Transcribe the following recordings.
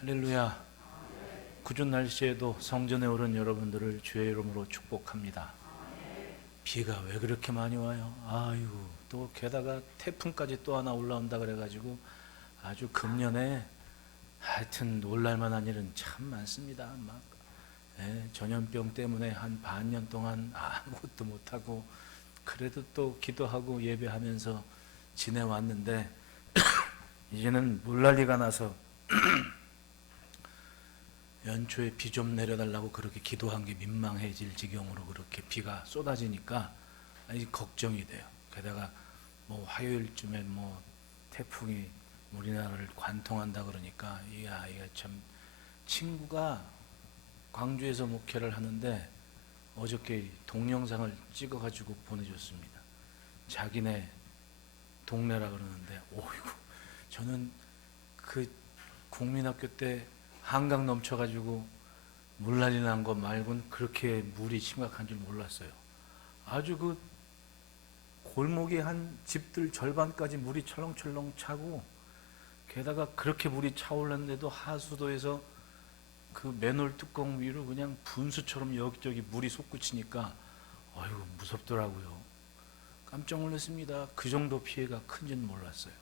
할렐루야. 궂은 날씨에도 성전에 오른 여러분들을 주의 이름으로 축복합니다. 비가 왜 그렇게 많이 와요? 아유, 또 게다가 태풍까지 또 하나 올라온다 그래가지고 아주 금년에 하여튼 놀랄만한 일은 참 많습니다. 전염병 때문에 한 반년 동안 아무것도 못하고 그래도 또 기도하고 예배하면서 지내왔는데 이제는 물난리가 나서 연초에 비 좀 내려달라고 그렇게 기도한 게 민망해질 지경으로 그렇게 비가 쏟아지니까 걱정이 돼요. 게다가 화요일쯤에 태풍이 우리나라를 관통한다 그러니까 이가 참. 친구가 광주에서 목회를 하는데 어저께 동영상을 찍어가지고 보내줬습니다. 자기네 동네라 그러는데 오이고, 저는 그 국민학교 때 한강 넘쳐가지고 물난리 난 거 말고는 그렇게 물이 심각한 줄 몰랐어요. 아주 그 골목에 한 집들 절반까지 물이 철렁철렁 차고, 게다가 그렇게 물이 차올랐는데도 하수도에서 그 맨홀 뚜껑 위로 그냥 분수처럼 여기저기 물이 솟구치니까 아이고 무섭더라고요. 깜짝 놀랐습니다. 그 정도 피해가 큰지는 몰랐어요.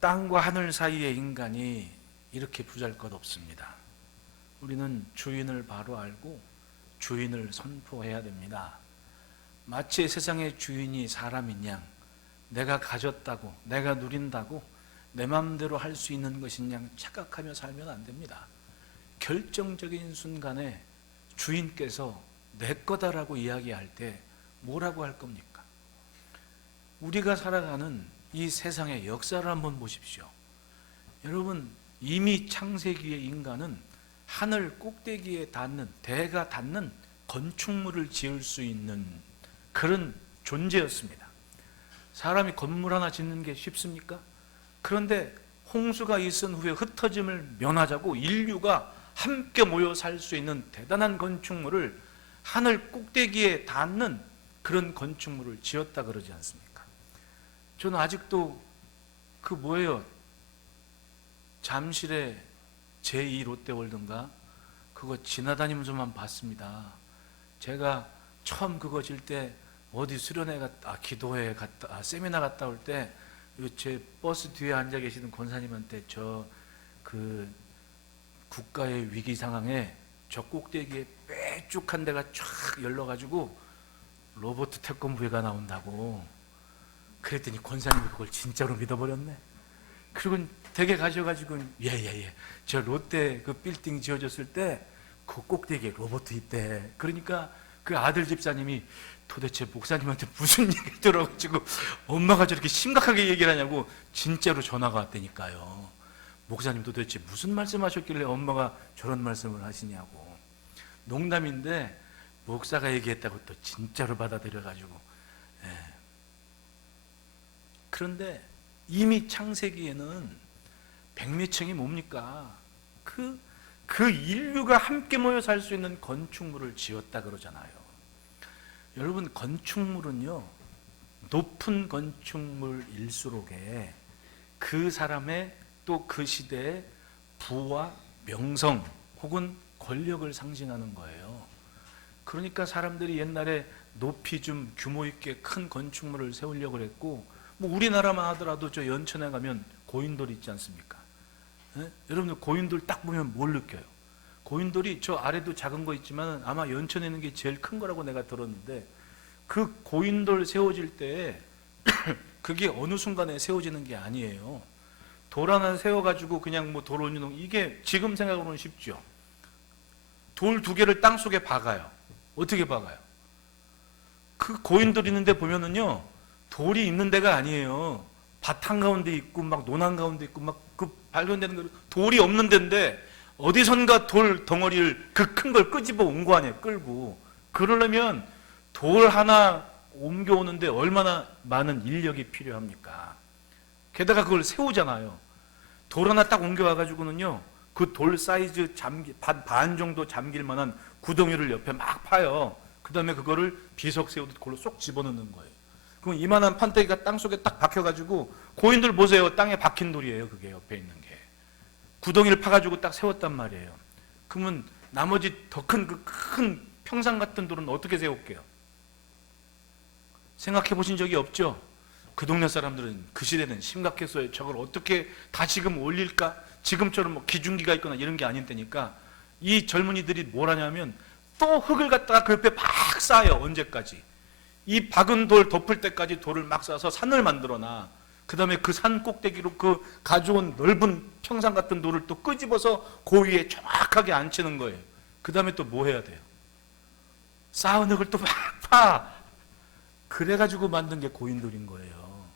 땅과 하늘 사이의 인간이 이렇게 부잘것없습니다. 우리는 주인을 바로 알고 주인을 선포해야 됩니다. 마치 세상의 주인이 사람인 양, 내가 가졌다고, 내가 누린다고 내 마음대로 할 수 있는 것인 양 착각하며 살면 안 됩니다. 결정적인 순간에 주인께서 내 거다라고 이야기할 때 뭐라고 할 겁니까? 우리가 살아가는 이 세상의 역사를 한번 보십시오. 여러분, 이미 창세기의 인간은 하늘 꼭대기에 닿는, 대가 닿는 건축물을 지을 수 있는 그런 존재였습니다. 사람이 건물 하나 짓는 게 쉽습니까? 그런데 홍수가 있은 후에 흩어짐을 면하자고 인류가 함께 모여 살 수 있는 대단한 건축물을, 하늘 꼭대기에 닿는 그런 건축물을 지었다 그러지 않습니까? 저는 아직도 잠실에 제2 롯데월드인가 그거 지나다니면서만 봤습니다. 제가 처음 그거 질 때 어디 수련회 갔다, 기도회 갔다, 세미나 갔다 올 때 제 버스 뒤에 앉아 계시는 권사님한테 그 국가의 위기 상황에 저 꼭대기에 빼쭉한 데가 쫙 열려가지고 로봇 태권부회가 나온다고 그랬더니 권사님이 그걸 진짜로 믿어버렸네. 그리고 댁에 가셔가지고 예예예, 저 롯데 그 빌딩 지어졌을 때 그 꼭대기에 로봇 있대. 그러니까 그 아들 집사님이 도대체 목사님한테 무슨 얘기 들어가지고 엄마가 저렇게 심각하게 얘기를 하냐고 진짜로 전화가 왔다니까요. 목사님 도대체 무슨 말씀하셨길래 엄마가 저런 말씀을 하시냐고. 농담인데 목사가 얘기했다고 또 진짜로 받아들여가지고. 그런데 이미 창세기에는 백미층이 뭡니까? 그 인류가 함께 모여 살 수 있는 건축물을 지었다 그러잖아요. 여러분, 건축물은요, 높은 건축물일수록에 그 사람의 또 그 시대의 부와 명성 혹은 권력을 상징하는 거예요. 그러니까 사람들이 옛날에 높이 좀 규모 있게 큰 건축물을 세우려고 했고, 우리나라만 하더라도 저 연천에 가면 고인돌 있지 않습니까? 여러분들 고인돌 딱 보면 뭘 느껴요? 고인돌이 저 아래도 작은 거 있지만 아마 연천에 있는 게 제일 큰 거라고 내가 들었는데, 그 고인돌 세워질 때 그게 어느 순간에 세워지는 게 아니에요. 돌 하나 세워가지고 그냥 돌 올리는, 이게 지금 생각으로는 쉽죠. 돌 2개를 땅 속에 박아요. 어떻게 박아요? 그 고인돌 있는 데 보면은요, 돌이 있는 데가 아니에요. 밭 한가운데 있고 논 한가운데 있고 그 발견되는 거, 돌이 없는 데인데 어디선가 돌 덩어리를 그 큰 걸 끄집어 온 거 아니에요. 끌고. 그러려면 돌 하나 옮겨오는데 얼마나 많은 인력이 필요합니까? 게다가 그걸 세우잖아요. 돌 하나 딱 옮겨와가지고는요, 그 돌 사이즈 반 정도 잠길 만한 구덩이를 옆에 막 파요. 그 다음에 그거를 비석 세우듯 그걸로 쏙 집어넣는 거예요. 그럼 이만한 판때기가 땅 속에 딱 박혀가지고, 고인들 보세요. 땅에 박힌 돌이에요. 그게 옆에 있는 게. 구덩이를 파가지고 딱 세웠단 말이에요. 그러면 나머지 더 큰 그 큰 평상 같은 돌은 어떻게 세울게요? 생각해 보신 적이 없죠? 그 동네 사람들은 그 시대는 심각했어요. 저걸 어떻게 다 지금 올릴까? 지금처럼 뭐 기중기가 있거나 이런 게 아닐 때니까 이 젊은이들이 뭘 하냐면 또 흙을 갖다가 그 옆에 막 쌓아요. 언제까지? 이 박은 돌 덮을 때까지 돌을 막 쌓아서 산을 만들어놔. 그 다음에 그 산 꼭대기로 그 가져온 넓은 평상 같은 돌을 또 끄집어서 그 위에 정확하게 앉히는 거예요. 그 다음에 또 뭐 해야 돼요? 쌓은 흙을 또 막 파. 그래가지고 만든 게 고인돌인 거예요.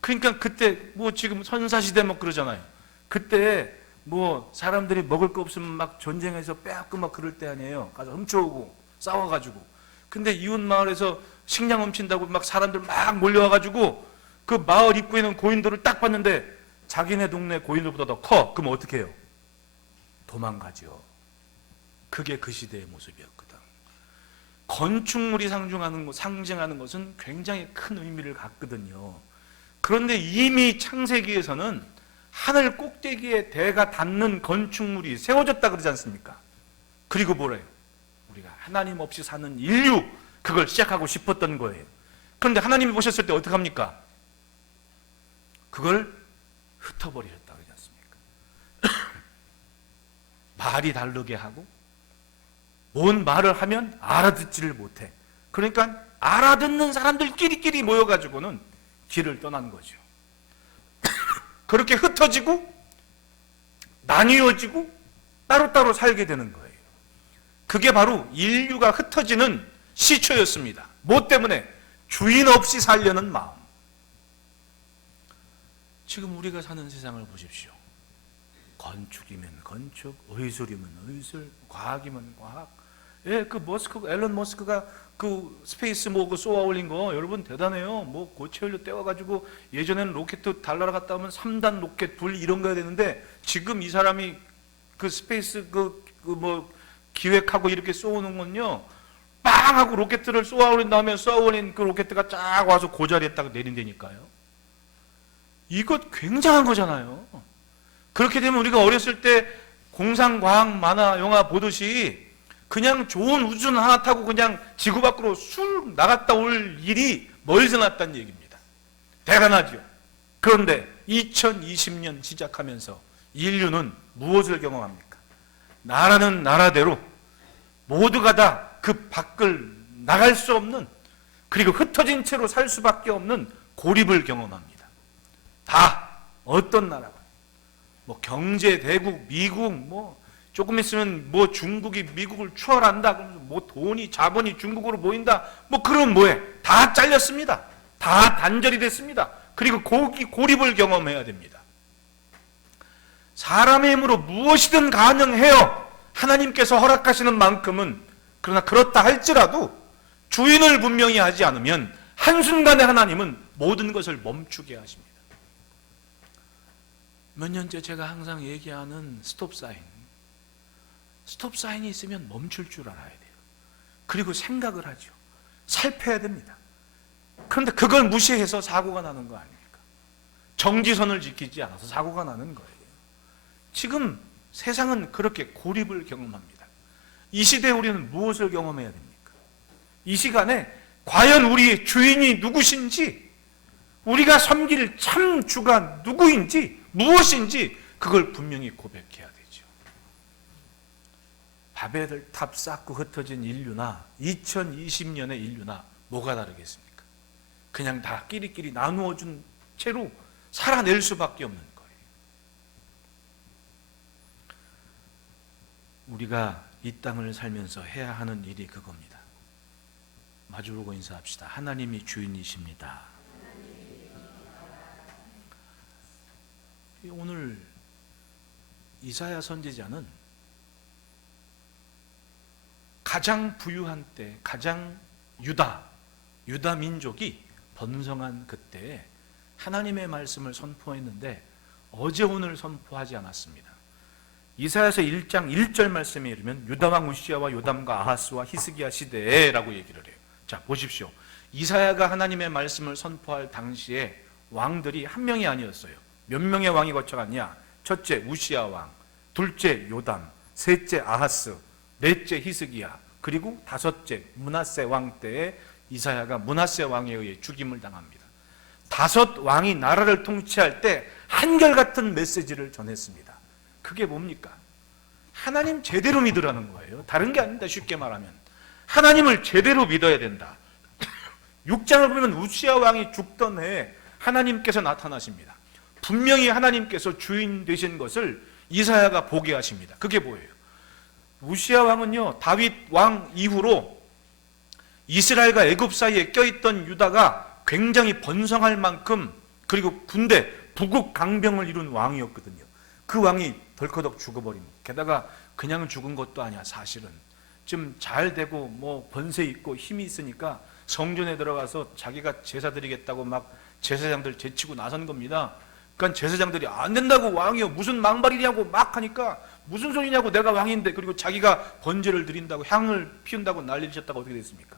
그러니까 그때 뭐 지금 선사시대 뭐 그러잖아요. 그때 뭐 사람들이 먹을 거 없으면 막 전쟁에서 빼앗고 막 그럴 때 아니에요. 가서 훔쳐오고 싸워가지고. 근데 이웃 마을에서 식량 훔친다고 막 사람들 막 몰려와가지고 그 마을 입구에 있는 고인돌을 딱 봤는데 자기네 동네 고인돌보다 더 커. 그럼 어떻게 해요? 도망가죠. 그게 그 시대의 모습이었거든. 건축물이 상징하는 것은 굉장히 큰 의미를 갖거든요. 그런데 이미 창세기에서는 하늘 꼭대기에 대가 닿는 건축물이 세워졌다 그러지 않습니까? 그리고 뭐래요? 우리가 하나님 없이 사는 인류, 그걸 시작하고 싶었던 거예요. 그런데 하나님이 보셨을 때 어떻게 합니까? 그걸 흩어버리셨다 그러지 않습니까? 말이 다르게 하고 뭔 말을 하면 알아듣지를 못해. 그러니까 알아듣는 사람들끼리끼리 모여가지고는 길을 떠난 거죠. 그렇게 흩어지고 나뉘어지고 따로따로 살게 되는 거예요. 그게 바로 인류가 흩어지는 시초였습니다. 뭐 때문에? 주인 없이 살려는 마음. 지금 우리가 사는 세상을 보십시오. 건축이면 건축, 의술이면 의술, 과학이면 과학. 예, 그 앨런 머스크가 그 스페이스 뭐 그 쏘아 올린 거 여러분 대단해요. 뭐 고체연료 떼와가지고 예전에는 로켓 달나라 갔다 오면 3단 로켓 불 이런 거 해야 되는데 지금 이 사람이 그 스페이스 그 뭐 기획하고 이렇게 쏘는 건요. 빵 하고 로켓을 쏘아 올린 다음에 쏘아 올린 그 로켓가 쫙 와서 그 자리에 딱 내린다니까요. 이것 굉장한 거잖아요. 그렇게 되면 우리가 어렸을 때 공상과학 만화 영화 보듯이 그냥 좋은 우주선 하나 타고 그냥 지구 밖으로 술 나갔다 올 일이 멀지 않았다는 얘기입니다. 대단하죠. 그런데 2020년 시작하면서 인류는 무엇을 경험합니까? 나라는 나라대로 모두가 다 그 밖을 나갈 수 없는, 그리고 흩어진 채로 살 수밖에 없는 고립을 경험합니다. 다 어떤 나라가 뭐 경제 대국 미국 뭐 조금 있으면 뭐 중국이 미국을 추월한다 그러면서 뭐 돈이 자본이 중국으로 모인다 뭐 그런 뭐에 다 잘렸습니다. 다 단절이 됐습니다. 그리고 고립을 경험해야 됩니다. 사람의 힘으로 무엇이든 가능해요. 하나님께서 허락하시는 만큼은. 그러나 그렇다 할지라도 주인을 분명히 하지 않으면 한순간에 하나님은 모든 것을 멈추게 하십니다. 몇 년째 제가 항상 얘기하는 스톱 사인이 있으면 멈출 줄 알아야 돼요. 그리고 생각을 하죠. 살펴야 됩니다. 그런데 그걸 무시해서 사고가 나는 거 아닙니까? 정지선을 지키지 않아서 사고가 나는 거예요. 지금 세상은 그렇게 고립을 경험합니다. 이 시대에 우리는 무엇을 경험해야 됩니까? 이 시간에 과연 우리의 주인이 누구신지, 우리가 섬길 참 주가 누구인지, 무엇인지 그걸 분명히 고백해야 되죠. 바벨탑 쌓고 흩어진 인류나 2020년의 인류나 뭐가 다르겠습니까? 그냥 다 끼리끼리 나누어준 채로 살아낼 수밖에 없는 거예요. 우리가 이 땅을 살면서 해야 하는 일이 그겁니다. 마주보고 인사합시다. 하나님이 주인이십니다. 오늘 이사야 선지자는 가장 부유한 때, 가장 유다 민족이 번성한 그때에 하나님의 말씀을 선포했는데 어제 오늘 선포하지 않았습니다. 이사야서 1장 1절 말씀에 이르면 유다왕 우시야와 요담과 아하스와 히스기야 시대에 라고 얘기를 해요. 자 보십시오. 이사야가 하나님의 말씀을 선포할 당시에 왕들이 한 명이 아니었어요. 몇 명의 왕이 거쳐갔냐? 첫째 우시야 왕, 둘째 요담, 셋째 아하스, 넷째 히스기야, 그리고 다섯째 므낫세 왕 때에 이사야가 므낫세 왕에 의해 죽임을 당합니다. 5 왕이 나라를 통치할 때 한결같은 메시지를 전했습니다. 그게 뭡니까? 하나님 제대로 믿으라는 거예요. 다른 게 아닙니다. 쉽게 말하면 하나님을 제대로 믿어야 된다. 6장을 보면 우시야 왕이 죽던 해에 하나님께서 나타나십니다. 분명히 하나님께서 주인 되신 것을 이사야가 보게 하십니다. 그게 뭐예요? 우시야 왕은요, 다윗 왕 이후로 이스라엘과 애굽 사이에 껴있던 유다가 굉장히 번성할 만큼, 그리고 군대 부국 강병을 이룬 왕이었거든요. 그 왕이 덜커덕 죽어버립니다. 게다가 그냥 죽은 것도 아니야. 사실은 좀 잘 되고 뭐 권세 있고 힘이 있으니까 성전에 들어가서 자기가 제사 드리겠다고 막 제사장들 제치고 나선 겁니다. 그러니까 제사장들이 안 된다고, 왕이요 무슨 망발이냐고 막 하니까 무슨 소리냐고, 내가 왕인데, 그리고 자기가 번제를 드린다고 향을 피운다고 난리를 쳤다가 어떻게 됐습니까?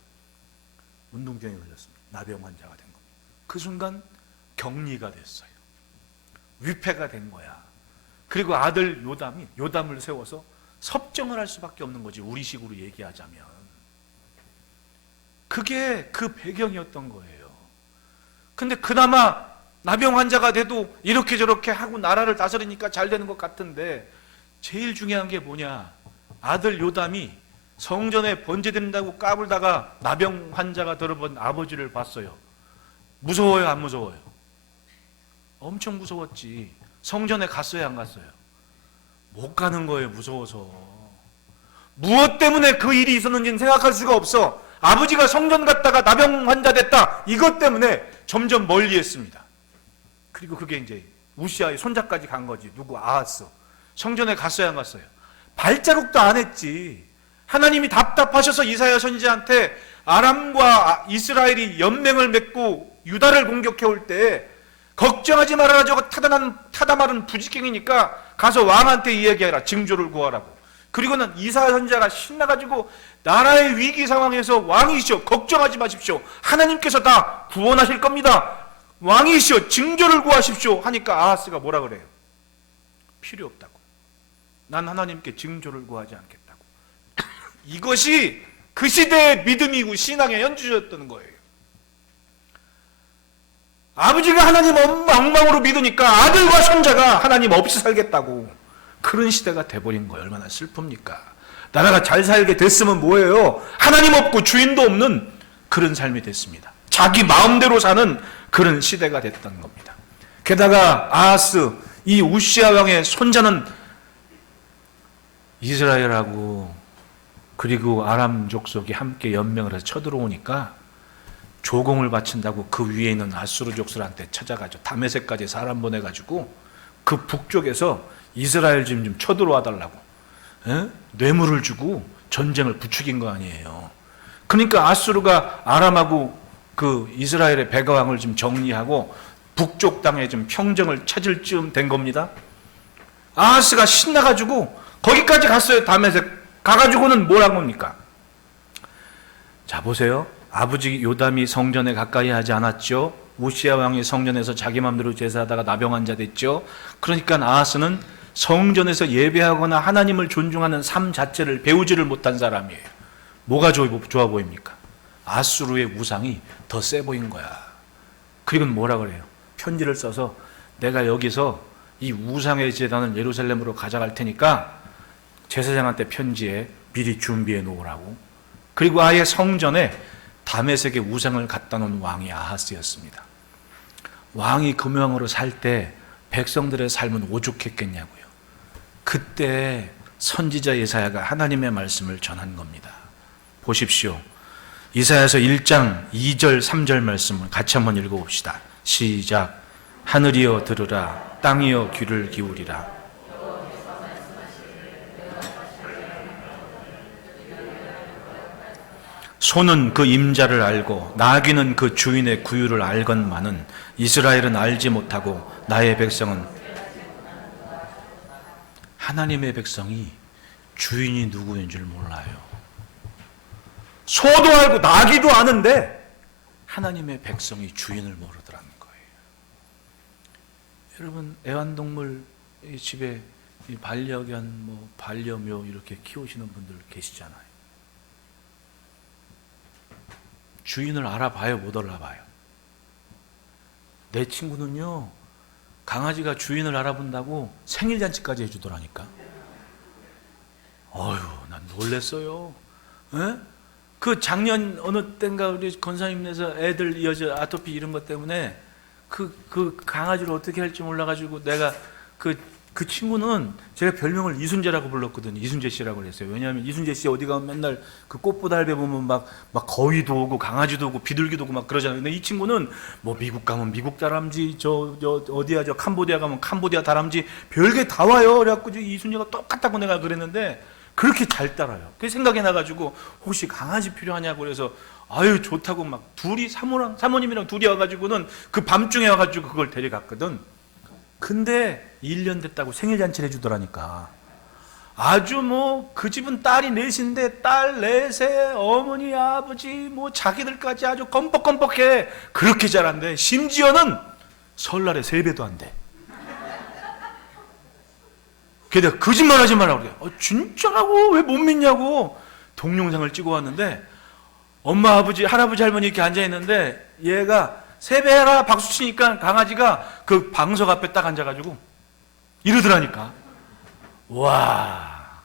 운동병에 걸렸습니다. 나병 환자가 된 겁니다. 그 순간 격리가 됐어요. 위패가 된 거야. 그리고 아들 요담을 세워서 섭정을 할 수밖에 없는 거지, 우리식으로 얘기하자면. 그게 그 배경이었던 거예요. 근데 그나마 나병 환자가 돼도 이렇게 저렇게 하고 나라를 다스리니까 잘 되는 것 같은데, 제일 중요한 게 뭐냐? 아들 요담이 성전에 번제된다고 까불다가 나병 환자가 들어본 아버지를 봤어요. 무서워요, 안 무서워요? 엄청 무서웠지. 성전에 갔어요, 안 갔어요? 못 가는 거예요, 무서워서. 무엇 때문에 그 일이 있었는지는 생각할 수가 없어. 아버지가 성전 갔다가 나병 환자 됐다, 이것 때문에 점점 멀리 했습니다. 그리고 그게 이제 우시아의 손자까지 간 거지. 누구? 아하스. 성전에 갔어요, 안 갔어요? 발자국도 안 했지. 하나님이 답답하셔서 이사야 선지자한테 아람과 이스라엘이 연맹을 맺고 유다를 공격해 올 때 걱정하지 말아라, 저거 타다말은 부지깽이니까 가서 왕한테 이야기해라, 징조를 구하라고. 그리고는 이사야 선지자가 신나가지고 나라의 위기 상황에서 왕이시오, 걱정하지 마십시오, 하나님께서 다 구원하실 겁니다, 왕이시오, 징조를 구하십시오 하니까 아하스가 뭐라 그래요? 필요 없다고. 난 하나님께 징조를 구하지 않겠다고. 이것이 그 시대의 믿음이고 신앙의 현주였던 거예요. 아버지가 하나님 엉망으로 믿으니까 아들과 손자가 하나님 없이 살겠다고. 그런 시대가 돼버린 거예요. 얼마나 슬픕니까? 나라가 잘 살게 됐으면 뭐예요? 하나님 없고 주인도 없는 그런 삶이 됐습니다. 자기 마음대로 사는 그런 시대가 됐던 겁니다. 게다가 아하스, 이 우시야 왕의 손자는 이스라엘하고 그리고 아람 족속이 함께 연맹을 해서 쳐들어오니까 조공을 바친다고 그 위에 있는 아수르 족속한테 찾아가죠. 다메섹까지 사람 보내가지고 그 북쪽에서 이스라엘 좀 쳐들어와 달라고 뇌물을 주고 전쟁을 부추긴 거 아니에요. 그러니까 아수르가 아람하고 그 이스라엘의 백왕을 좀 정리하고 북쪽 땅에 좀 평정을 찾을 쯤 된 겁니다. 아하스가 신나가지고 거기까지 갔어요. 다메섹 가가지고는 뭘 한 겁니까? 자, 보세요. 아버지 요담이 성전에 가까이 하지 않았죠. 우시야 왕이 성전에서 자기 마음대로 제사하다가 나병 환자 됐죠. 그러니까 아하스는 성전에서 예배하거나 하나님을 존중하는 삶 자체를 배우지를 못한 사람이에요. 뭐가 좋아 보입니까? 아수르의 우상이 더 세 보인 거야. 그리고 뭐라 그래요? 편지를 써서 내가 여기서 이 우상의 제단을 예루살렘으로 가져갈 테니까 제사장한테 편지에 미리 준비해 놓으라고. 그리고 아예 성전에 다메섹의 우상을 갖다 놓은 왕이 아하스였습니다. 왕이 금왕으로 살 때 백성들의 삶은 오죽했겠냐고요. 그때 선지자 예사야가 하나님의 말씀을 전한 겁니다. 보십시오. 이사야서 1장 2절 3절 말씀을 같이 한번 읽어봅시다. 시작. 하늘이여 들으라, 땅이여 귀를 기울이라. 소는 그 임자를 알고 나귀는 그 주인의 구유를 알건만은 이스라엘은 알지 못하고 나의 백성은, 하나님의 백성이 주인이 누구인 줄 몰라요. 소도 알고 나귀도 아는데 하나님의 백성이 주인을 모르더라는 거예요. 여러분, 애완동물 집에 반려견, 반려묘 이렇게 키우시는 분들 계시잖아요. 주인을 알아봐요, 못 알아봐요? 내 친구는요, 강아지가 주인을 알아본다고 생일잔치까지 해주더라니까. 어휴, 난 놀랬어요. 에? 그 작년 어느 때인가 우리 권사님네서 애들 이어져 아토피 이런 것 때문에 그 강아지를 어떻게 할지 몰라가지고 내가 그 친구는 제가 별명을 이순재라고 불렀거든요. 이순재 씨라고 그랬어요. 왜냐하면 이순재 씨 어디 가면 맨날 그 꽃보다 할배 보면 막 거위도 오고 강아지도 오고 비둘기도 오고 막 그러잖아요. 근데 이 친구는 뭐 미국 가면 미국 다람쥐, 저 어디야 저 캄보디아 가면 캄보디아 다람쥐 별게 다 와요. 그래갖고 이순재가 똑같다고 내가 그랬는데 그렇게 잘 따라요. 그게 생각이 나가지고 혹시 강아지 필요하냐고 그래서 아유 좋다고 막 둘이 사모님이랑 둘이 와가지고는 그 밤중에 와가지고 그걸 데려갔거든. 근데 1년 됐다고 생일잔치를 해주더라니까. 아주 그 집은 딸이 넷인데 딸 넷에 어머니 아버지 자기들까지 아주 껌뻑껌뻑해. 그렇게 잘한대. 심지어는 설날에 세배도 한대. 걔가 거짓말하지 말라고 그래. 진짜라고? 왜 못 믿냐고. 동영상을 찍어 왔는데 엄마 아버지 할아버지 할머니 이렇게 앉아있는데 얘가 세배해라 박수 치니까 강아지가 그 방석 앞에 딱 앉아가지고 이러더라니까. 와,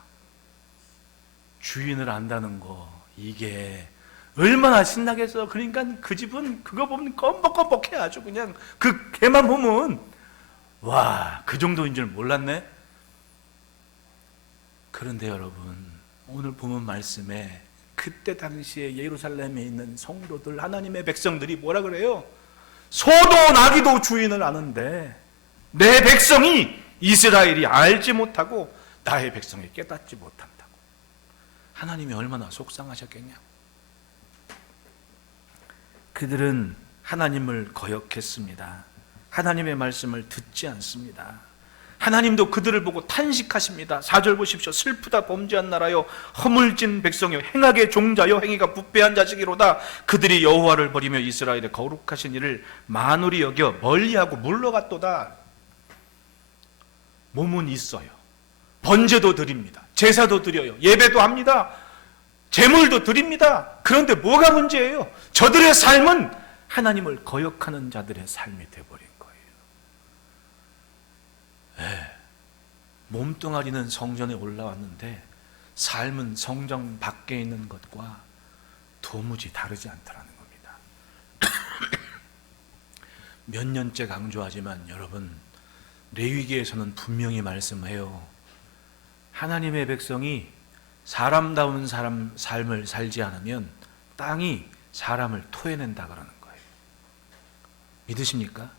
주인을 안다는 거 이게 얼마나 신나겠어. 그러니까 그 집은 그거 보면 껌뻑껌뻑해. 아주 그냥 그 개만 보면 와, 그 정도인 줄 몰랐네. 그런데 여러분, 오늘 보면 말씀에 그때 당시에 예루살렘에 있는 성도들, 하나님의 백성들이 뭐라 그래요? 소도 나기도 주인을 아는데 내 백성이 이스라엘이 알지 못하고 나의 백성이 깨닫지 못한다고. 하나님이 얼마나 속상하셨겠냐. 그들은 하나님을 거역했습니다. 하나님의 말씀을 듣지 않습니다. 하나님도 그들을 보고 탄식하십니다. 4절 보십시오. 슬프다 범죄한 나라여, 허물진 백성여, 행악의 종자여, 행위가 부패한 자식이로다. 그들이 여호와를 버리며 이스라엘의 거룩하신 이를 만홀히 여겨 멀리하고 물러갔도다. 몸은 있어요. 번제도 드립니다. 제사도 드려요. 예배도 합니다. 제물도 드립니다. 그런데 뭐가 문제예요? 저들의 삶은 하나님을 거역하는 자들의 삶이 되어버린 거예요. 몸뚱아리는 성전에 올라왔는데 삶은 성전 밖에 있는 것과 도무지 다르지 않더라는 겁니다. 몇 년째 강조하지만 여러분, 레위기에서는 분명히 말씀해요. 하나님의 백성이 사람다운 삶을 살지 않으면 땅이 사람을 토해낸다 그러는 거예요. 믿으십니까?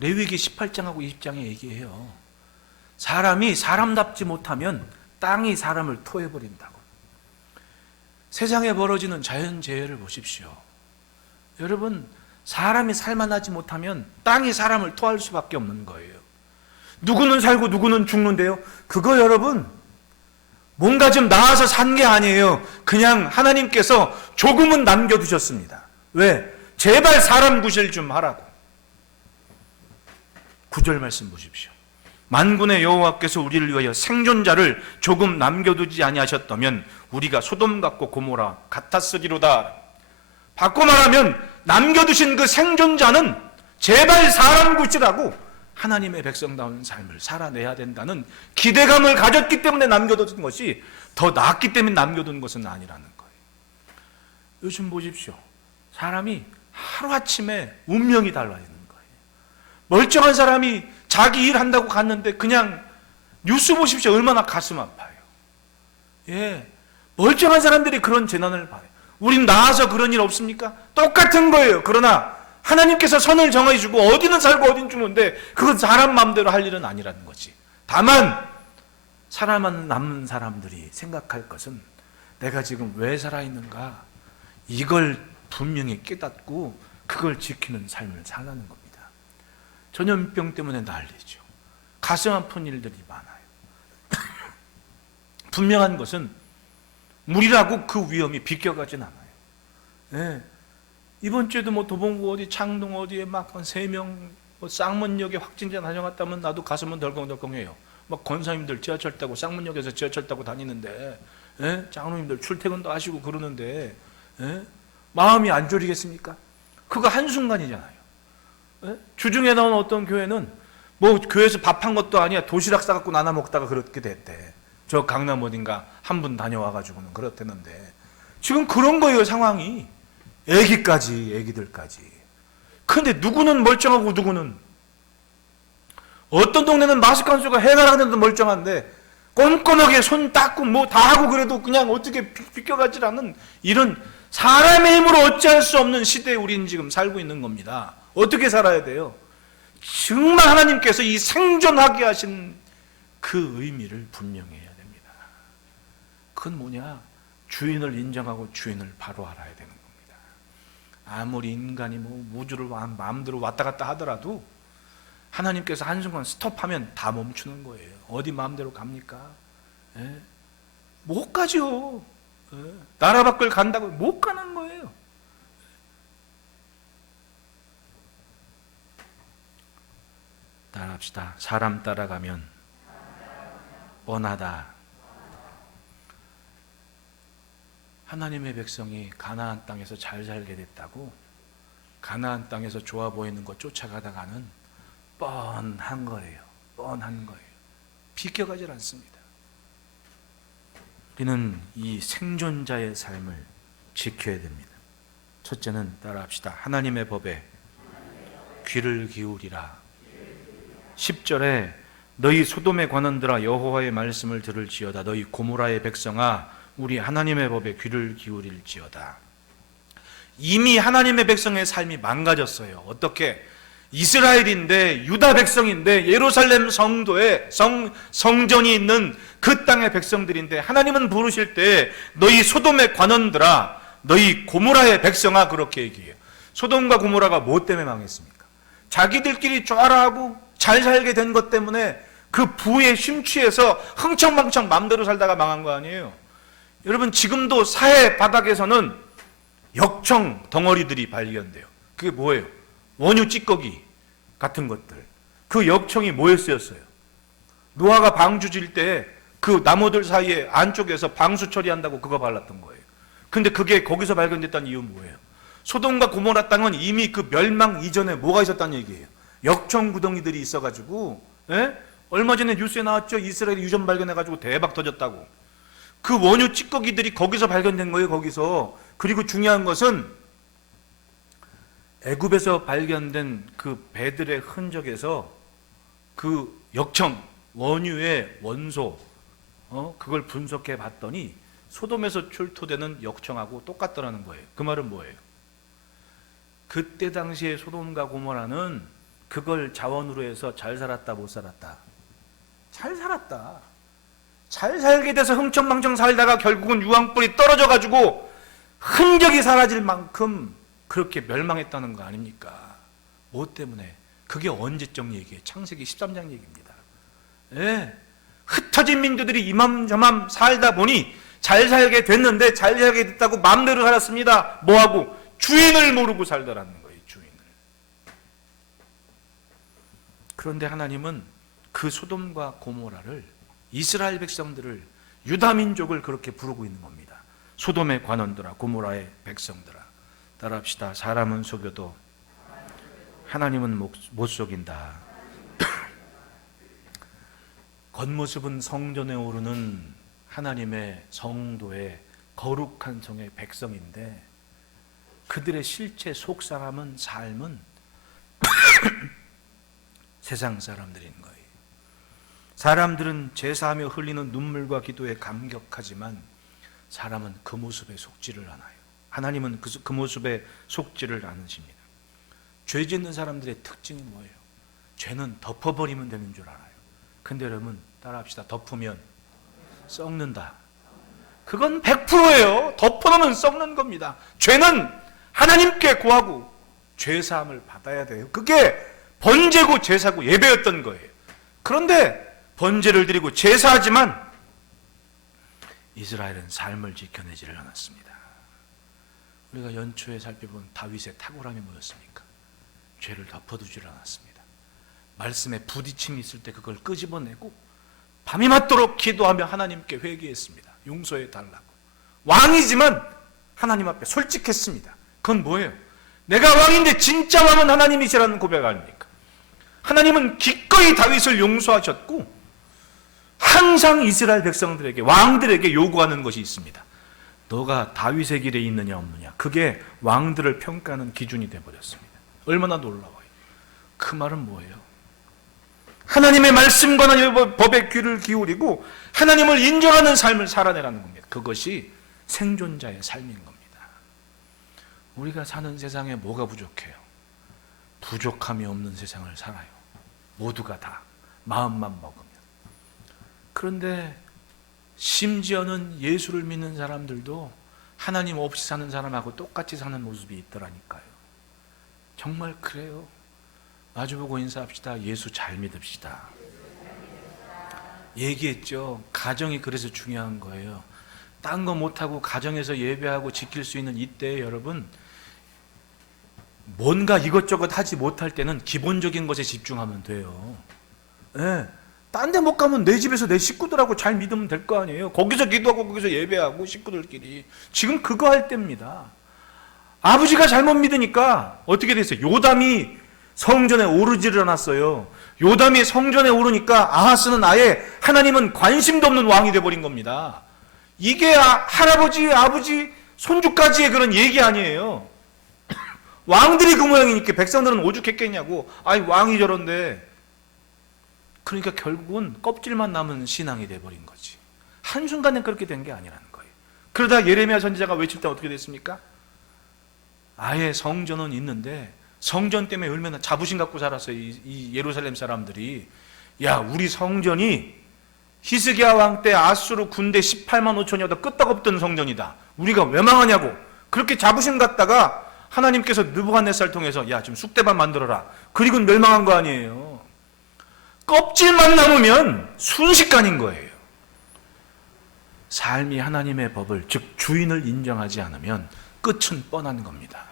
레위기 18장하고 20장에 얘기해요. 사람이 사람답지 못하면 땅이 사람을 토해버린다고. 세상에 벌어지는 자연재해를 보십시오. 여러분, 사람이 살만하지 못하면 땅이 사람을 토할 수밖에 없는 거예요. 누구는 살고 누구는 죽는데요, 그거 여러분 뭔가 좀 나아서 산 게 아니에요. 그냥 하나님께서 조금은 남겨두셨습니다. 왜? 제발 사람 구실 좀 하라고. 9절 말씀 보십시오. 만군의 여호와께서 우리를 위하여 생존자를 조금 남겨두지 아니하셨다면 우리가 소돔 같고 고모라 같았으리로다. 바꿔 말하면 남겨두신 그 생존자는 제발 사람 구실하고 하나님의 백성다운 삶을 살아내야 된다는 기대감을 가졌기 때문에 남겨둔 것이, 더 낫기 때문에 남겨둔 것은 아니라는 거예요. 요즘 보십시오. 사람이 하루아침에 운명이 달라지는 거예요. 멀쩡한 사람이 자기 일 한다고 갔는데 그냥 뉴스 보십시오. 얼마나 가슴 아파요. 멀쩡한 사람들이 그런 재난을 봐요. 우린 나아서 그런 일 없습니까? 똑같은 거예요. 그러나 하나님께서 선을 정해주고 어디는 살고 어디는 죽는데 그건 사람 마음대로 할 일은 아니라는 거지. 다만 살아만 남는 사람들이 생각할 것은 내가 지금 왜 살아있는가, 이걸 분명히 깨닫고 그걸 지키는 삶을 살라는 겁니다. 전염병 때문에 난리죠. 가슴 아픈 일들이 많아요. 분명한 것은 물이라고 그 위험이 비껴가진 않아요. 이번 주에도 뭐 도봉구 어디 창동 어디에 막 한 3명 뭐 쌍문역에 확진자 다녀갔다면 나도 가슴은 덜컹덜컹해요. 막 권사님들 지하철 타고 쌍문역에서 지하철 타고 다니는데, 예? 장로님들 출퇴근도 하시고 그러는데, 예? 마음이 안 졸이겠습니까? 그거 한순간이잖아요. 예? 주중에 나온 어떤 교회는 뭐 교회에서 밥 한 것도 아니야 도시락 싸갖고 나눠 먹다가 그렇게 됐대. 저 강남 어딘가 한 분 다녀와가지고는 그렇대는데, 지금 그런 거예요 상황이. 애기들까지. 근데 누구는 멀쩡하고 누구는, 어떤 동네는 마스크 한 수가 해가라는데도 멀쩡한데 꼼꼼하게 손 닦고 뭐 다 하고 그래도 그냥 어떻게 비껴가질 않는, 이런 사람의 힘으로 어찌할 수 없는 시대에 우리는 지금 살고 있는 겁니다. 어떻게 살아야 돼요? 정말 하나님께서 이 생존하게 하신 그 의미를 분명히 해야 됩니다. 그건 뭐냐? 주인을 인정하고 주인을 바로 알아야 되는 겁니다. 아무리 인간이 뭐 우주를 마음대로 왔다 갔다 하더라도 하나님께서 한순간 스톱하면 다 멈추는 거예요. 어디 마음대로 갑니까? 예? 못 가죠. 예? 나라 밖을 간다고 못 가는 거예요. 따라합시다. 사람 따라가면 뻔하다. 하나님의 백성이 가나안 땅에서 잘 살게 됐다고 가나안 땅에서 좋아 보이는 것 쫓아가다가는 뻔한 거예요. 뻔한 거예요. 비껴가질 않습니다. 우리는 이 생존자의 삶을 지켜야 됩니다. 첫째는 따라합시다. 하나님의 법에 귀를 기울이라. 10절에 너희 소돔의 관원들아 여호와의 말씀을 들을지어다. 너희 고모라의 백성아 우리 하나님의 법에 귀를 기울일지어다. 이미 하나님의 백성의 삶이 망가졌어요. 어떻게? 이스라엘인데 유다 백성인데 예루살렘 성도에 성전이 있는 그 땅의 백성들인데 하나님은 부르실 때 너희 소돔의 관원들아 너희 고모라의 백성아 그렇게 얘기해요. 소돔과 고모라가 뭐 때문에 망했습니까? 자기들끼리 쫙하고 잘 살게 된 것 때문에 그 부에 심취해서 흥청망청 마음대로 살다가 망한 거 아니에요. 여러분 지금도 사회 바닥에서는 역청 덩어리들이 발견돼요. 그게 뭐예요? 원유 찌꺼기 같은 것들. 그 역청이 뭐에 쓰였어요? 노아가 방주 질 때 그 나무들 사이에 안쪽에서 방수 처리한다고 그거 발랐던 거예요. 근데 그게 거기서 발견됐다는 이유는 뭐예요? 소돔과 고모라 땅은 이미 그 멸망 이전에 뭐가 있었다는 얘기예요? 역청 구덩이들이 있어가지고, 예? 얼마 전에 뉴스에 나왔죠? 이스라엘이 유전 발견해가지고 대박 터졌다고. 그 원유 찌꺼기들이 거기서 발견된 거예요. 거기서. 그리고 중요한 것은 애굽에서 발견된 그 배들의 흔적에서 그 역청 원유의 원소 그걸 분석해 봤더니 소돔에서 출토되는 역청하고 똑같더라는 거예요. 그 말은 뭐예요? 그때 당시에 소돔과 고모라는 그걸 자원으로 해서 잘 살았다 못 살았다? 잘 살았다. 잘 살게 돼서 흥청망청 살다가 결국은 유황불이 떨어져 가지고 흔적이 사라질 만큼 그렇게 멸망했다는 거 아닙니까? 뭐 때문에? 그게 언제적 얘기예요? 창세기 13장 얘기입니다. 예. 흩어진 민족들이 이맘저맘 살다 보니 잘 살게 됐는데 잘 살게 됐다고 마음대로 살았습니다. 뭐하고? 주인을 모르고 살더라는 거예요. 주인을. 그런데 하나님은 그 소돔과 고모라를 이스라엘 백성들을 유다 민족을 그렇게 부르고 있는 겁니다. 소돔의 관원들아 고모라의 백성들아 따라합시다. 사람은 속여도 하나님은 못 속인다. 겉모습은 성전에 오르는 하나님의 성도의 거룩한 성의 백성인데 그들의 실제 속사람은 삶은 세상 사람들인 거예요. 사람들은 제사하며 흘리는 눈물과 기도에 감격하지만 사람은 그 모습에 속지를 않아요. 하나님은 그 모습에 속지를 않으십니다. 죄 짓는 사람들의 특징이 뭐예요? 죄는 덮어버리면 되는 줄 알아요. 근데 여러분 따라합시다. 덮으면 썩는다. 그건 100%예요. 덮어놓으면 썩는 겁니다. 죄는 하나님께 구하고 죄사함을 받아야 돼요. 그게 번제고 제사고 예배였던 거예요. 그런데 번제를 드리고 제사하지만 이스라엘은 삶을 지켜내지를 않았습니다. 우리가 연초에 살펴본 다윗의 탁월함이 뭐였습니까? 죄를 덮어두질 않았습니다. 말씀에 부딪힘이 있을 때 그걸 끄집어내고 밤이 맞도록 기도하며 하나님께 회개했습니다. 용서해 달라고. 왕이지만 하나님 앞에 솔직했습니다. 그건 뭐예요? 내가 왕인데 진짜 왕은 하나님이시라는 고백 아닙니까? 하나님은 기꺼이 다윗을 용서하셨고 항상 이스라엘 백성들에게, 왕들에게 요구하는 것이 있습니다. 너가 다윗의 길에 있느냐 없느냐. 그게 왕들을 평가하는 기준이 되어버렸습니다. 얼마나 놀라워요. 그 말은 뭐예요? 하나님의 말씀과 하나님의 법에 귀를 기울이고 하나님을 인정하는 삶을 살아내라는 겁니다. 그것이 생존자의 삶인 겁니다. 우리가 사는 세상에 뭐가 부족해요? 부족함이 없는 세상을 살아요. 모두가 다 마음만 먹으면. 그런데 심지어는 예수를 믿는 사람들도 하나님 없이 사는 사람하고 똑같이 사는 모습이 있더라니까요. 정말 그래요. 마주보고 인사합시다. 예수 잘 믿읍시다. 얘기했죠. 가정이 그래서 중요한 거예요. 딴 거 못하고 가정에서 예배하고 지킬 수 있는 이때에 여러분, 뭔가 이것저것 하지 못할 때는 기본적인 것에 집중하면 돼요. 네. 딴 데 못 가면 내 집에서 내 식구들하고 잘 믿으면 될 거 아니에요. 거기서 기도하고 거기서 예배하고 식구들끼리. 지금 그거 할 때입니다. 아버지가 잘못 믿으니까 어떻게 됐어요? 요담이 성전에 오르지를 않았어요. 요담이 성전에 오르니까 아하스는 아예 하나님은 관심도 없는 왕이 돼버린 겁니다. 이게 할아버지, 아버지, 손주까지의 그런 얘기 아니에요. 왕들이 그 모양이니까 백성들은 오죽했겠냐고. 아이 왕이 저런데. 그러니까 결국은 껍질만 남은 신앙이 돼버린 거지. 한순간에 그렇게 된 게 아니라는 거예요. 그러다 예레미야 선지자가 외칠 때 어떻게 됐습니까? 아예 성전은 있는데 성전 때문에 얼마나 자부심 갖고 살았어요. 이 예루살렘 사람들이. 야, 우리 성전이 히스기야 왕 때 아수르 군대 18만 5천여도 끄떡없던 성전이다. 우리가 왜 망하냐고. 그렇게 자부심 갖다가 하나님께서 느부갓네살 통해서 야, 좀 쑥대밭 만들어라. 그리고 멸망한 거 아니에요. 껍질만 남으면 순식간인 거예요. 삶이 하나님의 법을, 즉 주인을 인정하지 않으면 끝은 뻔한 겁니다.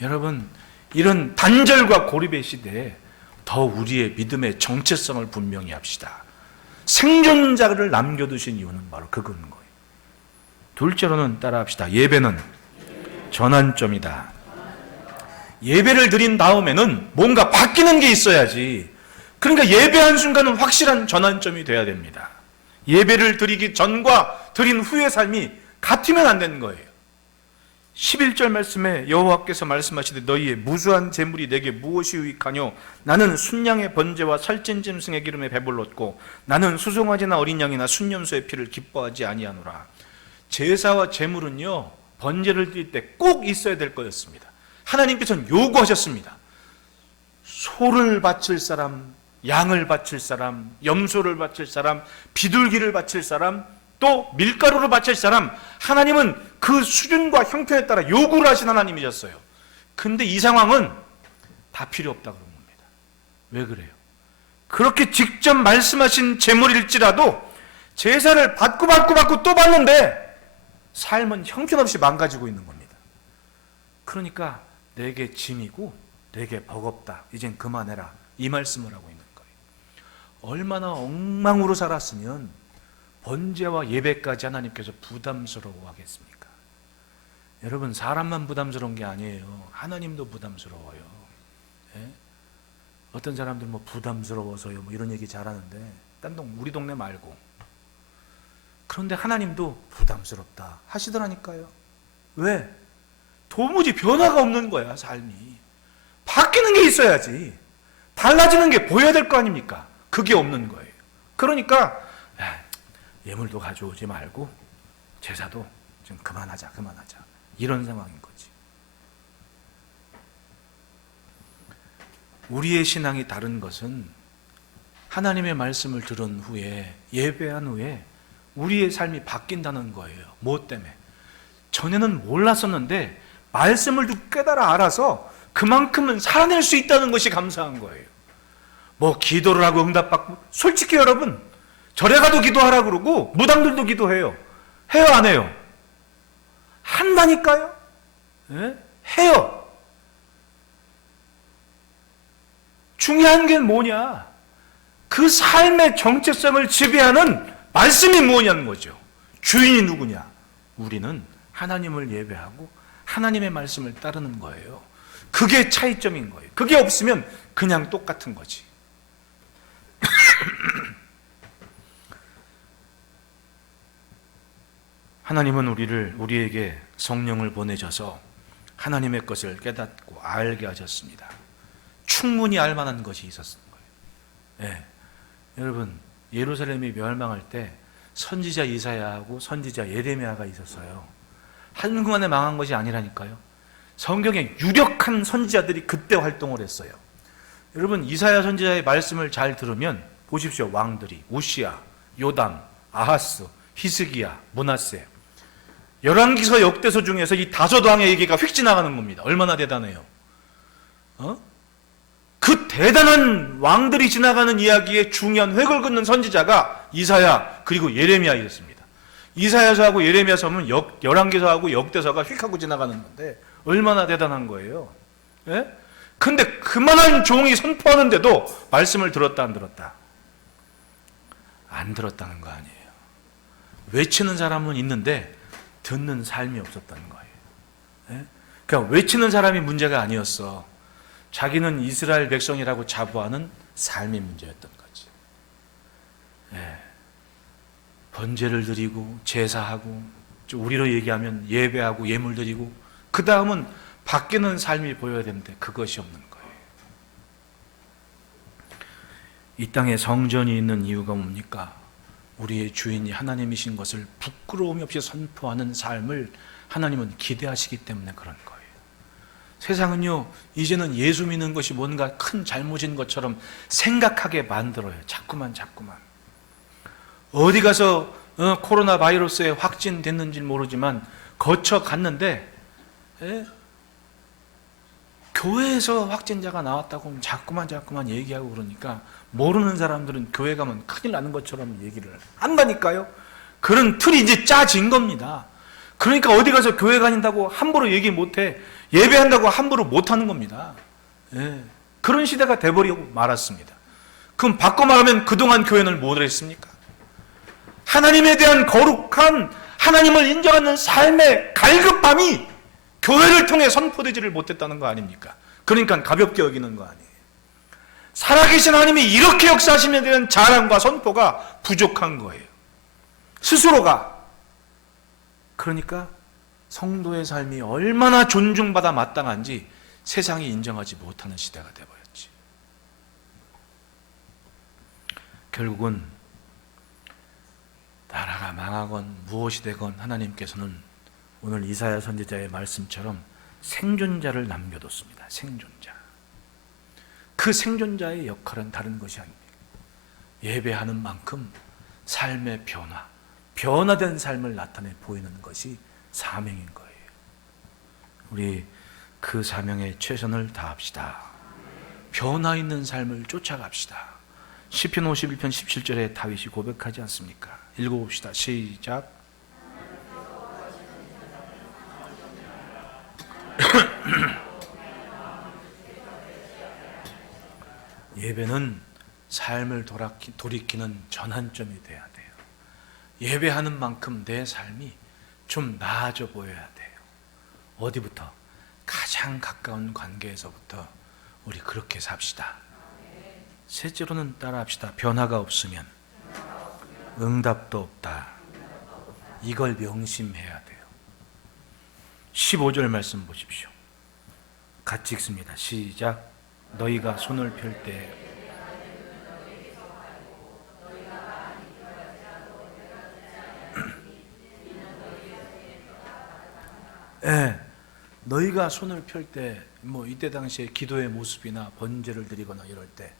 여러분, 이런 단절과 고립의 시대에 더 우리의 믿음의 정체성을 분명히 합시다. 생존자를 남겨두신 이유는 바로 그건 거예요. 둘째로는 따라합시다. 예배는 전환점이다. 예배를 드린 다음에는 뭔가 바뀌는 게 있어야지. 그러니까 예배한 순간은 확실한 전환점이 돼야 됩니다. 예배를 드리기 전과 드린 후의 삶이 같으면 안 되는 거예요. 11절 말씀에 여호와께서 말씀하시되 너희의 무수한 재물이 내게 무엇이 유익하뇨? 나는 순양의 번제와 살찐 짐승의 기름에 배불렀고 나는 수송아지나 어린 양이나 순염소의 피를 기뻐하지 아니하노라. 제사와 재물은요, 번제를 드릴 때 꼭 있어야 될 거였습니다. 하나님께서는 요구하셨습니다. 소를 바칠 사람, 양을 바칠 사람, 염소를 바칠 사람, 비둘기를 바칠 사람, 또 밀가루를 바칠 사람, 하나님은 그 수준과 형편에 따라 요구를 하신 하나님이셨어요. 근데 이 상황은 다 필요 없다 그런 겁니다. 왜 그래요? 그렇게 직접 말씀하신 제물일지라도 제사를 받고 또 받는데 삶은 형편없이 망가지고 있는 겁니다. 그러니까 내게 짐이고 내게 버겁다. 이젠 그만해라. 이 말씀을 하고 있는 거예요. 얼마나 엉망으로 살았으면 번제와 예배까지 하나님께서 부담스러워하겠습니까? 여러분, 사람만 부담스러운 게 아니에요. 하나님도 부담스러워요. 예? 어떤 사람들 뭐 부담스러워서요, 뭐 이런 얘기 잘하는데 우리 동네 말고. 그런데 하나님도 부담스럽다 하시더라니까요. 왜? 도무지 변화가 없는 거야, 삶이. 바뀌는 게 있어야지. 달라지는 게 보여야 될 거 아닙니까? 그게 없는 거예요. 그러니까 예물도 가져오지 말고 제사도 좀 그만하자 이런 상황인 거지. 우리의 신앙이 다른 것은 하나님의 말씀을 들은 후에, 예배한 후에 우리의 삶이 바뀐다는 거예요. 뭐 때문에? 전에는 몰랐었는데 말씀을 듣고 깨달아 알아서 그만큼은 살아낼 수 있다는 것이 감사한 거예요. 뭐 기도를 하고 응답받고, 솔직히 여러분, 절에 가도 기도하라 그러고 무당들도 기도해요. 해요 안 해요? 한다니까요. 예? 해요. 중요한 게 뭐냐? 그 삶의 정체성을 지배하는 말씀이 뭐냐는 거죠. 주인이 누구냐? 우리는 하나님을 예배하고 하나님의 말씀을 따르는 거예요. 그게 차이점인 거예요. 그게 없으면 그냥 똑같은 거지. 하나님은 우리에게 성령을 보내셔서 하나님의 것을 깨닫고 알게 하셨습니다. 충분히 알 만한 것이 있었던 거예요. 예. 여러분, 예루살렘이 멸망할 때 선지자 이사야하고 선지자 예레미야가 있었어요. 한순간에 망한 것이 아니라니까요. 성경에 유력한 선지자들이 그때 활동을 했어요. 여러분, 이사야 선지자의 말씀을 잘 들으면 보십시오. 왕들이 우시야, 요담, 아하스, 히스기야, 므낫세, 열왕기서 역대서 중에서 이 5왕의 얘기가 휙 지나가는 겁니다. 얼마나 대단해요. 그 대단한 왕들이 지나가는 이야기에 중요한 획을 긋는 선지자가 이사야 그리고 예레미야였습니다. 이사야서하고 예레미야서는 열왕기서하고 역대서가 휙 하고 지나가는 건데 얼마나 대단한 거예요. 예? 근데 그만한 종이 선포하는데도 말씀을 들었다 안 들었다? 안 들었다는 거 아니에요. 외치는 사람은 있는데 듣는 삶이 없었다는 거예요. 예? 그러니까 외치는 사람이 문제가 아니었어. 자기는 이스라엘 백성이라고 자부하는 삶이 문제였던 거지. 예. 번제를 드리고 제사하고, 우리로 얘기하면 예배하고 예물 드리고, 그 다음은 바뀌는 삶이 보여야 되는데 그것이 없는 거예요. 이 땅에 성전이 있는 이유가 뭡니까? 우리의 주인이 하나님이신 것을 부끄러움 없이 선포하는 삶을 하나님은 기대하시기 때문에 그런 거예요. 세상은요, 이제는 예수 믿는 것이 뭔가 큰 잘못인 것처럼 생각하게 만들어요. 자꾸만. 어디 가서 코로나 바이러스에 확진됐는지 모르지만 거쳐 갔는데, 교회에서 확진자가 나왔다고 하면 자꾸만 얘기하고 그러니까 모르는 사람들은 교회 가면 큰일 나는 것처럼 얘기를 한다니까요. 그런 틀이 이제 짜진 겁니다. 그러니까 어디 가서 교회 다닌다고 함부로 얘기 못해, 예배한다고 함부로 못하는 겁니다. 예. 그런 시대가 돼버리고 말았습니다. 그럼 바꿔 말하면 그동안 교회는 뭘 했습니까? 하나님에 대한 거룩한, 하나님을 인정하는 삶의 갈급함이 교회를 통해 선포되지를 못했다는 거 아닙니까? 그러니까 가볍게 여기는 거 아니에요. 살아계신 하나님이 이렇게 역사하시면 되는 자랑과 선포가 부족한 거예요. 스스로가. 그러니까 성도의 삶이 얼마나 존중받아 마땅한지 세상이 인정하지 못하는 시대가 되어버렸지. 결국은 나라가 망하건 무엇이 되건 하나님께서는 오늘 이사야 선지자의 말씀처럼 생존자를 남겨뒀습니다. 생존자. 그 생존자의 역할은 다른 것이 아닙니다. 예배하는 만큼 삶의 변화된 삶을 나타내 보이는 것이 사명인 거예요. 우리 그 사명에 최선을 다합시다. 변화 있는 삶을 쫓아갑시다. 시편 51편 17절에 다윗이 고백하지 않습니까? 읽어봅시다. 시작. 예배는 삶을 돌이키는 전환점이 돼야 돼요. 예배하는 만큼 내 삶이 좀 나아져 보여야 돼요. 어디부터? 가장 가까운 관계에서부터 우리 그렇게 삽시다. 셋째로는 따라합시다. 변화가 없으면 응답도 없다. 이걸 명심해야 돼요. 15절 말씀 보십시오. 같이 읽습니다. 시작. 너희가 손을 펼 때 너희가 손을 펼 때 이때 당시에 기도의 모습이나 번제를 드리거나 이럴 때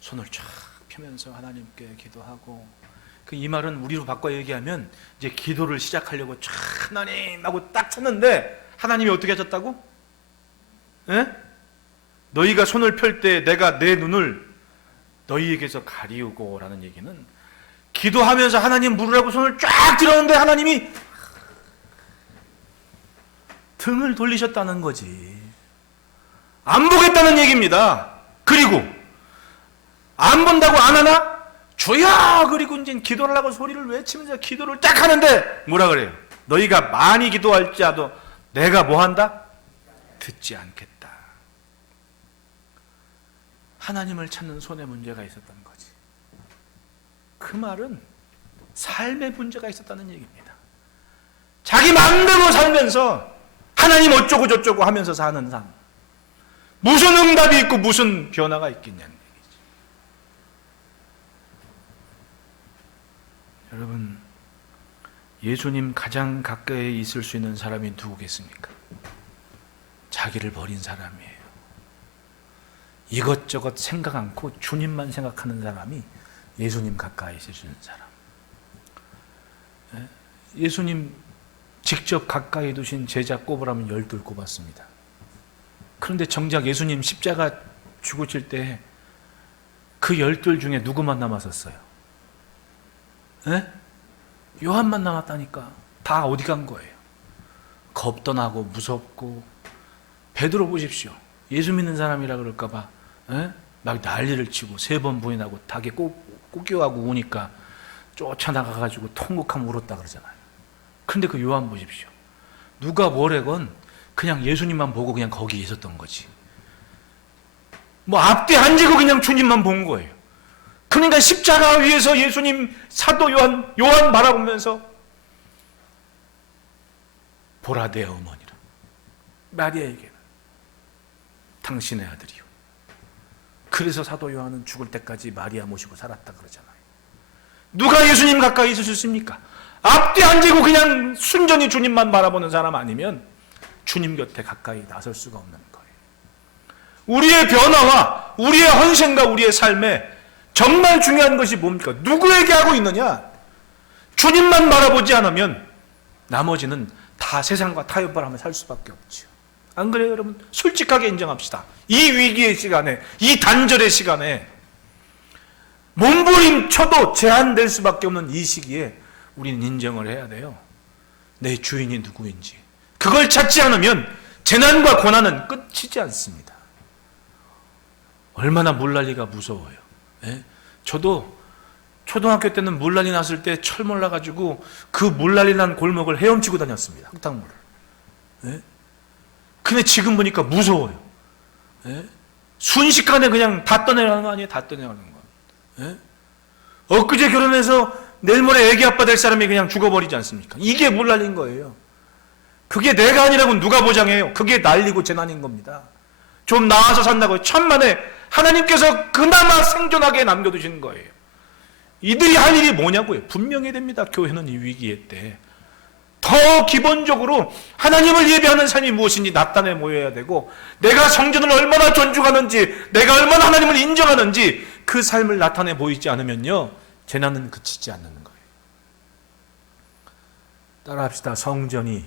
손을 쫙 펴면서 하나님께 기도하고, 이 말은 우리로 바꿔 얘기하면 이제 기도를 시작하려고 쫙 하나님 하고 딱 쳤는데 하나님이 어떻게 하셨다고? 너희가 손을 펼 때 내가 내 눈을 너희에게서 가리우고 라는 얘기는, 기도하면서 하나님 물으라고 손을 쫙 들었는데 하나님이 등을 돌리셨다는 거지. 안 보겠다는 얘기입니다. 그리고 안 본다고 안 하나? 주야! 그리고 이제 기도를 하고 소리를 외치면서 기도를 딱 하는데 뭐라 그래요? 너희가 많이 기도할지라도 내가 뭐 한다? 듣지 않겠다. 하나님을 찾는 손에 문제가 있었던 거지. 그 말은 삶의 문제가 있었다는 얘기입니다. 자기 마음대로 살면서 하나님 어쩌고 저쩌고 하면서 사는 삶. 무슨 응답이 있고 무슨 변화가 있겠냐는 얘기죠. 여러분, 예수님 가장 가까이 있을 수 있는 사람이 누구겠습니까? 자기를 버린 사람이에요. 이것저것 생각 않고 주님만 생각하는 사람이 예수님 가까이 있을 수 있는 사람. 예수님 직접 가까이 두신 제자 꼽으라면 12 꼽았습니다. 그런데 정작 예수님 십자가 죽으실 때 그 12 중에 누구만 남았었어요? 요한만 남았다니까. 다 어디 간 거예요? 겁도 나고 무섭고. 베드로 보십시오. 예수 믿는 사람이라 그럴까 봐 막 난리를 치고 3번 부인하고 닭에 꽂혀가고 오니까 쫓아나가가지고 통곡하며 울었다 그러잖아요. 근데 그 요한 보십시오. 누가 뭐래건 그냥 예수님만 보고 그냥 거기에 있었던 거지. 뭐 앞뒤 안 지고 그냥 주님만 본 거예요. 그러니까 십자가 위에서 예수님 사도 요한 바라보면서 보라 내 어머니라. 마리아에게는 당신의 아들이요. 그래서 사도 요한은 죽을 때까지 마리아 모시고 살았다 그러잖아요. 누가 예수님 가까이 있을 수 있습니까? 앞뒤 안 지고 그냥 순전히 주님만 바라보는 사람 아니면 주님 곁에 가까이 나설 수가 없는 거예요. 우리의 변화와 우리의 헌신과 우리의 삶에 정말 중요한 것이 뭡니까? 누구에게 하고 있느냐? 주님만 바라보지 않으면 나머지는 다 세상과 타협을 살 수밖에 없죠. 안 그래요, 여러분? 솔직하게 인정합시다. 이 위기의 시간에, 이 단절의 시간에 몸부림쳐도 제한될 수밖에 없는 이 시기에 우리는 인정을 해야 돼요. 내 주인이 누구인지. 그걸 찾지 않으면 재난과 고난은 끝이지 않습니다. 얼마나 물난리가 무서워요. 저도 초등학교 때는 물난리 났을 때 철 몰라가지고 그 물난리 난 골목을 헤엄치고 다녔습니다. 흙탕물을. 근데 지금 보니까 무서워요. 순식간에 그냥 다 떠내가는 거 아니에요? 다 떠내가는 거. 엊그제 결혼해서 내일 모레 애기 아빠 될 사람이 그냥 죽어버리지 않습니까? 이게 물난리인 거예요. 그게 내가 아니라고 누가 보장해요? 그게 난리고 재난인 겁니다. 좀 나아서 산다고 천만에 하나님께서 그나마 생존하게 남겨두시는 거예요. 이들이 할 일이 뭐냐고요? 분명해야 됩니다. 교회는 이 위기의 때 더 기본적으로 하나님을 예배하는 삶이 무엇인지 나타내 모여야 되고, 내가 성전을 얼마나 존중하는지, 내가 얼마나 하나님을 인정하는지 그 삶을 나타내 보이지 않으면요, 재난은 그치지 않는 거예요. 따라합시다. 성전이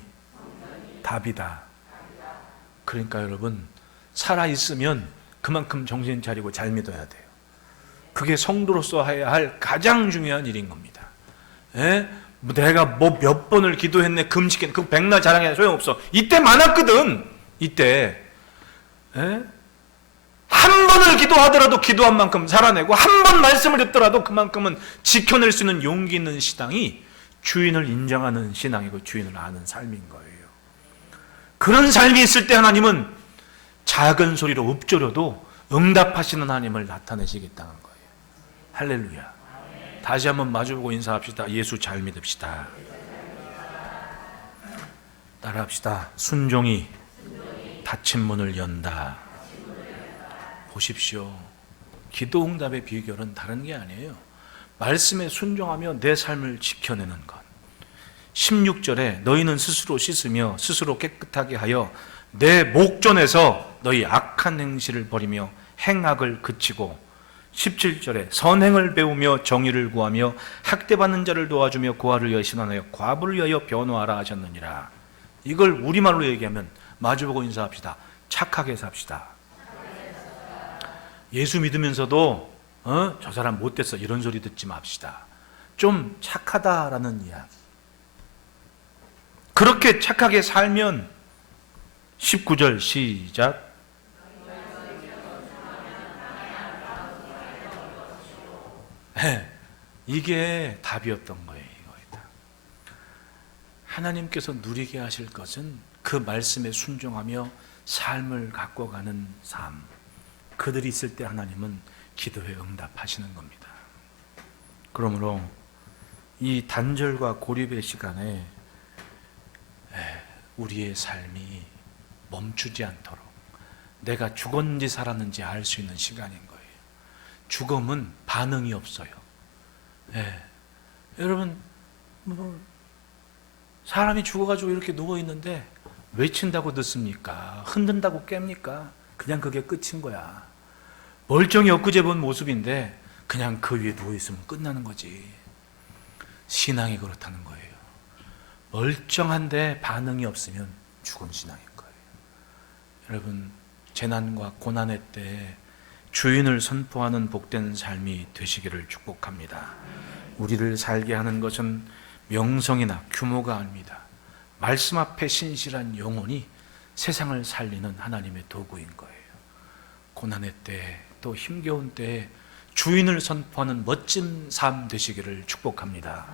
답이다. 그러니까 여러분, 살아있으면 그만큼 정신 차리고 잘 믿어야 돼요. 그게 성도로서 해야 할 가장 중요한 일인 겁니다. 내가 뭐 몇 번을 기도했네, 금식했네, 그 백날 자랑해 소용없어. 이때 많았거든. 이때 한 번을 기도하더라도 기도한 만큼 살아내고, 한 번 말씀을 듣더라도 그만큼은 지켜낼 수 있는 용기 있는 신앙이 주인을 인정하는 신앙이고 주인을 아는 삶인 거예요. 그런 삶이 있을 때 하나님은 작은 소리로 읊조려도 응답하시는 하나님을 나타내시겠다는 거예요. 할렐루야. 다시 한번 마주보고 인사합시다. 예수 잘 믿읍시다. 따라합시다. 순종이 닫힌 문을 연다. 보십시오. 기도 응답의 비결은 다른 게 아니에요. 말씀에 순종하며 내 삶을 지켜내는 것. 16절에 너희는 스스로 씻으며 스스로 깨끗하게 하여 내 목전에서 너희 악한 행실을 버리며 행악을 그치고, 17절에 선행을 배우며 정의를 구하며 학대받는 자를 도와주며 고아를 위하여 신원하여 과부를 위하여 변호하라 하셨느니라. 이걸 우리말로 얘기하면 마주보고 인사합시다. 착하게 삽시다. 예수 믿으면서도 저 사람 못됐어 이런 소리 듣지 맙시다. 좀 착하다라는 이야기. 그렇게 착하게 살면 19절 시작. 네, 이게 답이었던 거예요. 이거다. 하나님께서 누리게 하실 것은 그 말씀에 순종하며 삶을 갖고 가는 삶. 그들이 있을 때 하나님은 기도에 응답하시는 겁니다. 그러므로 이 단절과 고립의 시간에 우리의 삶이 멈추지 않도록 내가 죽었는지 살았는지 알 수 있는 시간인 거예요. 죽음은 반응이 없어요. 여러분, 사람이 죽어가지고 이렇게 누워있는데 외친다고 듣습니까? 흔든다고 깹니까? 그냥 그게 끝인 거야. 멀쩡히 엊그제 본 모습인데 그냥 그 위에 누워있으면 끝나는 거지. 신앙이 그렇다는 거예요. 멀쩡한데 반응이 없으면 죽은 신앙인 거예요. 여러분, 재난과 고난의 때 주인을 선포하는 복된 삶이 되시기를 축복합니다. 우리를 살게 하는 것은 명성이나 규모가 아닙니다. 말씀 앞에 신실한 영혼이 세상을 살리는 하나님의 도구인 거예요. 고난의 때, 또 힘겨운 때에 주인을 선포하는 멋진 삶 되시기를 축복합니다.